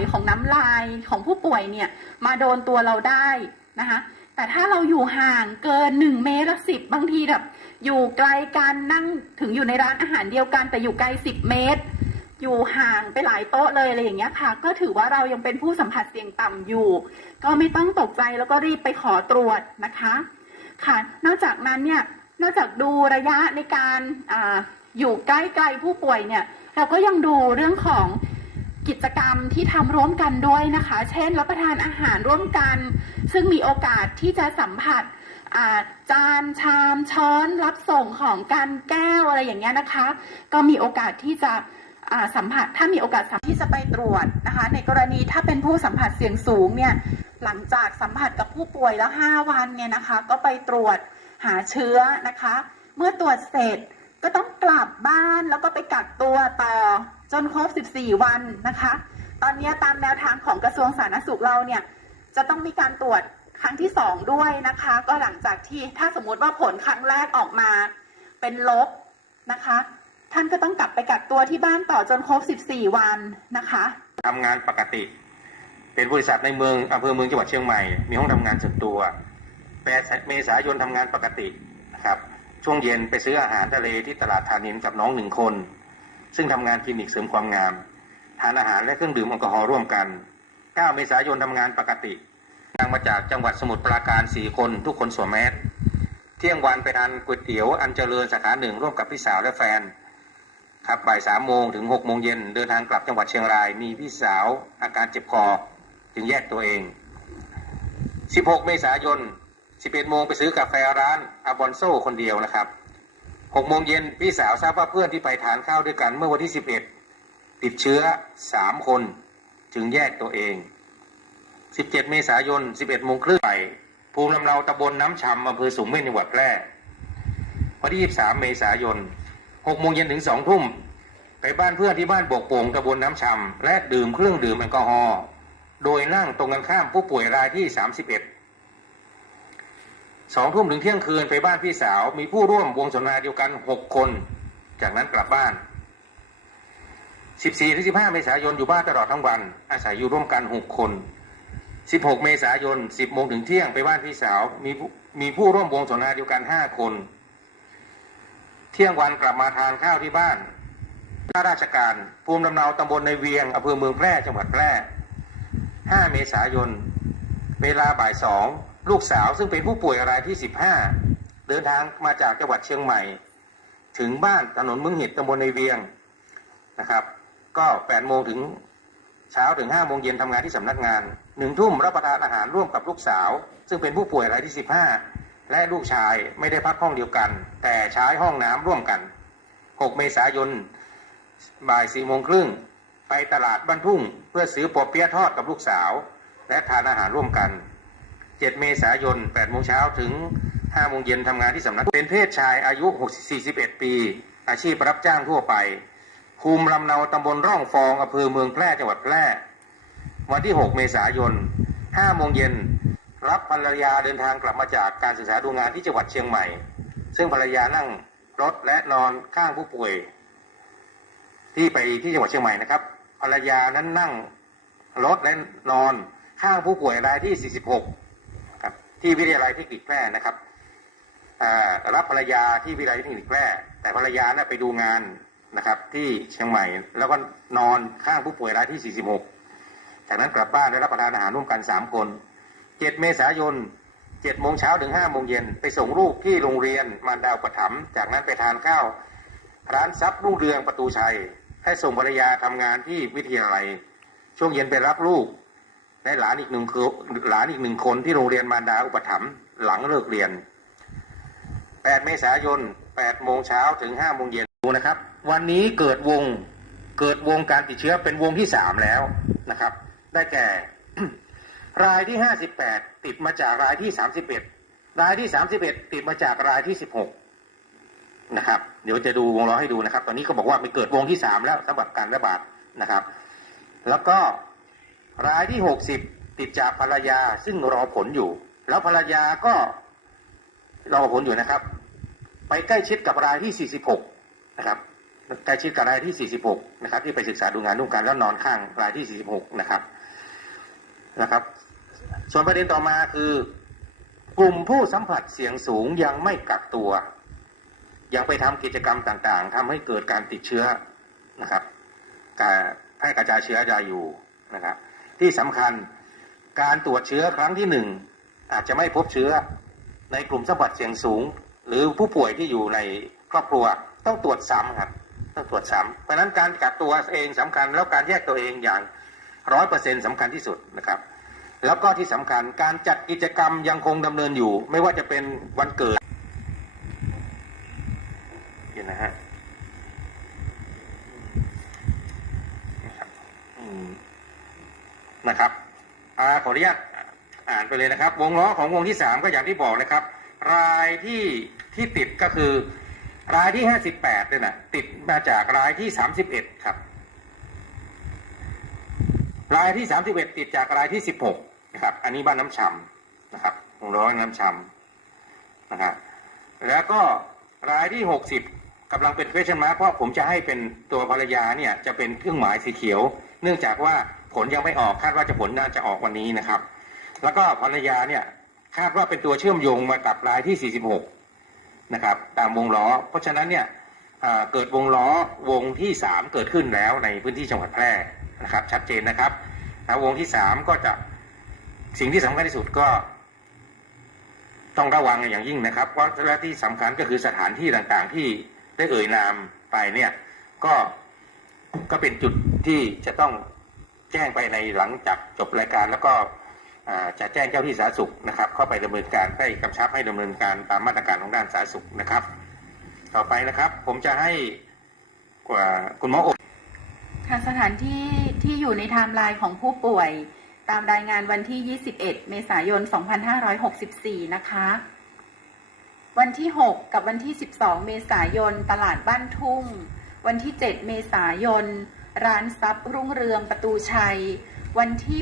อยของน้ำลายของผู้ป่วยเนี่ยมาโดนตัวเราได้นะคะแต่ถ้าเราอยู่ห่างเกินหนึ่งเมตรสิบบางทีแบบอยู่ไกลกันนั่งถึงอยู่ในร้านอาหารเดียวกัน แต่อยู่ไกลสิบเมตร อยู่ห่างไปหลายโต๊ะเลยอะไรอย่างเงี้ยค่ะ ก็ถือว่าเรายังเป็นผู้สัมผัสเสี่ยงต่ำอยู่ ก็ไม่ต้องตกใจแล้วก็รีบไปขอตรวจนะคะค่ะ นอกจากนั้นเนี่ยนอกจากดูระยะในการออยู่ใกล้ๆผู้ป่วยเนี่ย เราก็ยังดูเรื่องของ กิจกรรมที่ทำร่วมกันด้วยนะคะ เช่น รับประทานอาหารร่วมกัน ซึ่งมีโอกาสที่จะสัมผัสจานชามช้อนรับส่งของการแก้วอะไรอย่างเงี้ยนะคะ ก็มีโอกาสที่จะสัมผัสถ้ามีโอกาสสัมผัสที่จะไปตรวจนะคะ ในกรณีถ้าเป็นผู้สัมผัสเสี่ยงสูงเนี่ยหลังจากสัมผัสกับผู้ป่วยแล้ว 5 วันเนี่ยนะคะ ก็ไปตรวจหาเชื้อนะคะ เมื่อตรวจเสร็จก็ต้องกลับบ้านแล้วก็ไปกักตัวต่อ จนครบ 14 วันนะคะ ตอนนี้ตามแนวทางของกระทรวงสาธารณสุขเราเนี่ยจะต้องมีการตรวจครั้งที่ 2 ด้วยนะคะ ก็หลังจากที่ถ้าสมมุติว่าผลครั้งแรกออกมาเป็นลบนะคะ ท่านก็ต้องกลับไปกักตัวที่บ้านต่อจนครบ 14 วันนะคะทำงานปกติ เป็นบริษัทในเมืองอำเภอเมืองจังหวัดเชียงใหม่ มีห้องทำงานส่วนตัวแปดเมษายนทำงานปกตินะครับ ช่วงเย็นไปซื้ออาหารทะเลที่ตลาดทานินกับน้องหนึ่งคน ซึ่งทำงานคลินิกเสริมความงาม ทานอาหารและเครื่องดื่มแอลกอฮอล์ร่วมกัน 9 เมษายนทำงานปกติทางมาจากจังหวัดสมุทรปราการ 4 คน ทุกคนสวมแมสเที่ยงวันไปทานก๋วยเตี๋ยวอันเจริญสาขาหนึ่งร่วมกับพี่สาวและแฟน ครับบ่ายสามโมงถึงหกโมงเย็นเดินทางกลับจังหวัดเชียงราย มีพี่สาวอาการเจ็บคอจึงแยกตัวเอง 16 เมษายน 11 โมงไปซื้อกาแฟร้านอาบอนโซคนเดียวนะครับ 6โมงเย็นพี่สาวทราบว่าเพื่อนที่ไปทานข้าวด้วยกันเมื่อวันที่11ติดเชื้อ3คนจึงแยกตัวเอง 17 เมษายน 11โมงครึ่งไปภูมิลำเนาตำบลน้ำชำอำเภอสูงเม่นจังหวัดแพร่วันที่ 23 เมษายนหกโมงเย็นถึงสองทุ่ม ไปบ้านเพื่อนที่บ้านโบกโป่งตำบลน้ำชำและดื่มเครื่องดื่มแอลกอฮอล์ โดยนั่งตรงกันข้ามผู้ป่วยรายที่สาม สองทุ่มถึงเที่ยงคืนไปบ้านพี่สาว มีผู้ร่วมวงสนทนาเดียวกันหกคน จากนั้นกลับบ้านสิบสี่ถึงสิบห้าเมษายนอยู่บ้านตลอดทั้งวัน อาศัยอยู่ร่วมกันหกคนสิบหกเมษายนสิบโมงถึงเที่ยงไปบ้านพี่สาวมีมีผู้ร่วมวงสนทนาเดียวกันห้าคน เที่ยงวันกลับมาทานข้าวที่บ้านข้าราชการภูมิลำเนาตำบลในเวียงอำเภอเมืองแพร่จังหวัดแพร่ 5 เมษายน เวลาบ่ายสอง ลูกสาวซึ่งเป็นผู้ป่วยรายที่ 15 เดินทางมาจากจังหวัดเชียงใหม่ ถึงบ้านถนนเมืองหิดตำบลในเวียงนะครับ ก็8โมงถึงเช้าถึง5โมงเย็นทำงานที่สำนักงาน1ทุ่มรับประทานอาหารร่วมกับลูกสาว ซึ่งเป็นผู้ป่วยรายที่ 15 และลูกชายไม่ได้พักห้องเดียวกัน แต่ใช้ห้องน้ำร่วมกัน 6 เมษายนบ่าย4โมงครึ่งไปตลาดบ้านทุ่ง เพื่อซื้อปอเปี๊ยะทอดกับลูกสาว และทานอาหารร่วมกัน 7 เมษายน8โมงเช้าถึง5โมงเย็นทำงานที่สำนัก เป็นเพศชายอายุ 41 ปี อาชีพรับจ้างทั่วไป ภูมิลำเนาตำบลร่องฟองอำเภอเมืองแพร่จังหวัดแพร่ วันที่ 6 เมษายน5โมงเย็นรับภรรยาเดินทางกลับมาจากการศึกษาดูงานที่จังหวัดเชียงใหม่ ซึ่งภรรยานั่งรถและนอนข้างผู้ป่วย ที่ไปที่จังหวัดเชียงใหม่นะครับ ภรรยานั้นนั่งรถและนอนข้างผู้ป่วยรายที่ 46 ที่วิทยาลัยเทคนิคแพร่นะครับรับภรรยาที่วิทยาลัยเทคนิคแพร่ แต่ภรรยาน่ะไปดูงานนะครับ ที่เชียงใหม่ แล้วก็นอนข้างผู้ป่วยรายที่ 46 จากนั้นกลับบ้านได้รับประทานอาหารร่วมกัน 3 คน 7 เมษายน7โมงเช้าถึง5โมงเย็นไปส่งลูกที่โรงเรียนมารดาวประถมจากนั้นไปทานข้าวร้านทรัพย์รุ่งเรืองประตูชัย ให้ส่งภรรยาทำงานที่วิทยาลัย ช่วงเย็นไปรับลูก และหลานอีกหนึ่งคือหลานอีกหนึ่งคนที่โรงเรียนมารดาอุปถัมภ์หลังเลิกเรียน 8 เมษายน 8 โมงเช้าถึง 5 โมงเย็นดูนะครับ วันนี้เกิดวงเกิดวงการติดเชื้อเป็นวงที่ 3 แล้วนะครับ ได้แก่ รายที่ 58 ติดมาจากรายที่ 31 รายที่ 31 ติดมาจากรายที่ 16 นะครับ เดี๋ยวจะดูวงล้อให้ดูนะครับ ตอนนี้เขาบอกว่าไปเกิดวงที่ 3 แล้วสำหรับการระบาดนะครับ แล้วก็ รายที่60ติดจากภรรยาซึ่งรอผลอยู่ แล้วภรรยาก็รอผลอยู่นะครับ ไปใกล้ชิดกับรายที่46นะครับใกล้ชิดกับรายที่ 46 นะครับ ที่ไปศึกษาดูงานร่วมกันแล้วนอนข้างรายที่ 46 นะครับนะครับ ส่วนประเด็นต่อมาคือกลุ่มผู้สัมผัสเสี่ยงสูงยังไม่กักตัว ยังไปทำกิจกรรมต่างๆทำให้เกิดการติดเชื้อนะครับการแพร่กระจายเชื้อยาอยู่นะครับ ที่สำคัญ การตรวจเชื้อครั้งที่หนึ่งอาจจะไม่พบเชื้อในกลุ่มสัมผัสเสี่ยงสูง หรือผู้ป่วยที่อยู่ในครอบครัวต้องตรวจซ้ำครับต้องตรวจซ้ำเพราะนั้นการกักตัวเองสำคัญ แล้วการแยกตัวเองอย่างร้อยเปอร์เซ็นต์สำคัญที่สุดนะครับ แล้วก็ที่สำคัญการจัดกิจกรรมยังคงดำเนินอยู่ ไม่ว่าจะเป็นวันเกิดเห็นนะฮะนะครับอืมนะครับอาขออ นุญาตอ่านไปเลยนะครับ วงล้อของวงที่สามก็อย่างที่บอกนะครับ รายที่ที่ติดก็คือ รายที่ห้าสิบแปดเนี่ยนะติดมาจากรายที่สามสิบเอ็ดครับ รายที่31ติดจากรายที่16นะครับ อันนี้บ้านน้ำชำนะครับวงร้อน้ำชำนะครับแล้วก็รายที่60กำลังเป็น question mark เพราะผมจะให้เป็นตัวภรรยาเนี่ยจะเป็นเครื่องหมายสีเขียว เนื่องจากว่า ผลยังไม่ออกคาดว่าจะผลน่าจะออกวันนี้นะครับ แล้วก็ภรรยาเนี่ยคาดว่าเป็นตัวเชื่อมโยงมากับรายที่ 46 นะครับ ตามวงล้อ เพราะฉะนั้นเนี่ยเกิดวงล้อวงที่ 3 เกิดขึ้นแล้วในพื้นที่จังหวัดแพร่นะครับ ชัดเจนนะครับแล้ววงที่ 3 ก็จะสิ่งที่สำคัญที่สุดก็ ต้องระวังอย่างยิ่งนะครับ เพราะและที่สำคัญก็คือสถานที่ต่างๆ ที่ได้เอ่ยนามไปเนี่ยก็ก็เป็นจุดที่จะต้อง แจ้งไปในหลังจากจบรายการแล้วก็จะแจ้งเจ้าที่สาธารณสุขนะครับ เข้าไปดำเนินการได้กำชับให้ดำเนินการตามมาตรการของด้านสาธารณสุขนะครับ ต่อไปนะครับผมจะให้กว่าคุณหมอโอค่ะสถานที่ที่อยู่ในไทม์ไลน์ของผู้ป่วย ตามรายงานวันที่ 21 เมษายน 2564 นะคะ วันที่ 6 กับวันที่ 12 เมษายน ตลาดบ้านทุ่ง วันที่ 7 เมษายน ร้านซับรุ่งเรืองประตูชัย วันที่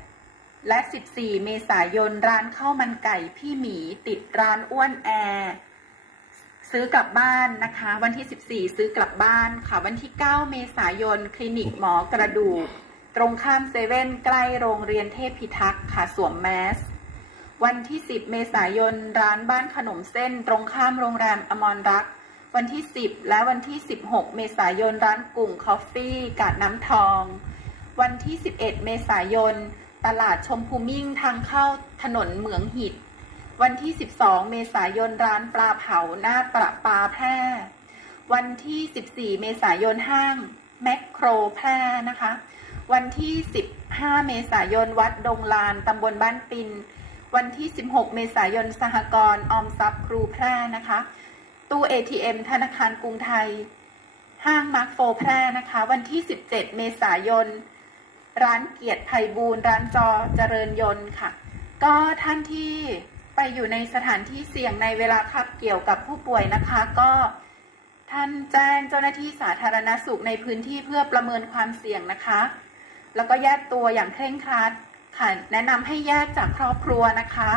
8 และ 14 เมษายน ร้านข้าวมันไก่พี่หมีติดร้านอ้วนแอร์ซื้อกลับบ้านนะคะ วันที่ 14 ซื้อกลับบ้านค่ะ วันที่ 9 เมษายน คลินิกหมอกระดูก ตรงข้ามเซเว่นใกล้โรงเรียนเทพพิทักษ์ค่ะสวมแมสวันที่ 10 เมษายน ร้านบ้านขนมเส้น ตรงข้ามโรงแรมอมรรักษ วันที่ 10 และวันที่ 16 เมษายนร้านกุ่งคอฟฟี่กาดน้ำทอง วันที่ 11 เมษายน ตลาดชมพูมิ่งทางเข้าถนนเหมืองหิด วันที่ 12 เมษายนร้านปลาเผาหน้าประปาแพร่ วันที่ 14 เมษายนห้างแมคโครแพร่นะคะ วันที่ 15 เมษายนวัดดงลานตำบลบ้านปิน วันที่ 16 เมษายนสหกรณ์ออมทรัพย์ครูแพร่นะคะ ตู้ ATM ธนาคารกรุงไทย ห้างมาร์คโฟแพร่นะคะ วันที่ 17 เมษายน ร้านเกียรติไพบูลย์ร้านจอเจริญยนต์ค่ะ ก็ท่านที่ไปอยู่ในสถานที่เสี่ยงในเวลาคับเกี่ยวกับผู้ป่วยนะคะ ก็ท่านแจ้งเจ้าหน้าที่สาธารณสุขในพื้นที่เพื่อประเมินความเสี่ยงนะคะ แล้วก็แยกตัวอย่างเคร่งครัดค่ะแนะนำให้แยกจากครอบครัวนะคะ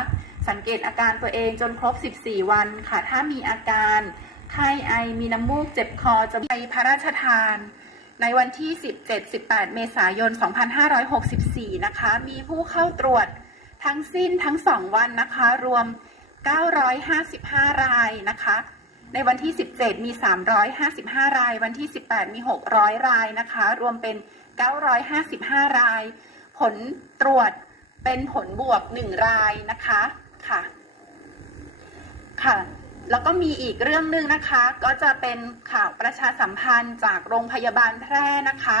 สังเกตอาการตัวเองจนครบ 14 วันค่ะ ถ้ามีอาการไข้ไอมีน้ำมูกเจ็บคอจะไปพระราชทาน ในวันที่ 17-18 เมษายน 2564 นะคะ มีผู้เข้าตรวจทั้งสิ้นทั้ง 2 วันนะคะ รวม 955 รายนะคะ ในวันที่ 17 มี 355 ราย วันที่ 18 มี 600 รายนะคะ รวมเป็น 955 ราย ผลตรวจเป็นผลบวก 1 รายนะคะ ค่ะ ค่ะ แล้วก็มีอีกเรื่องหนึ่งนะคะ ก็จะเป็นข่าวประชาสัมพันธ์จากโรงพยาบาลแพร่นะคะ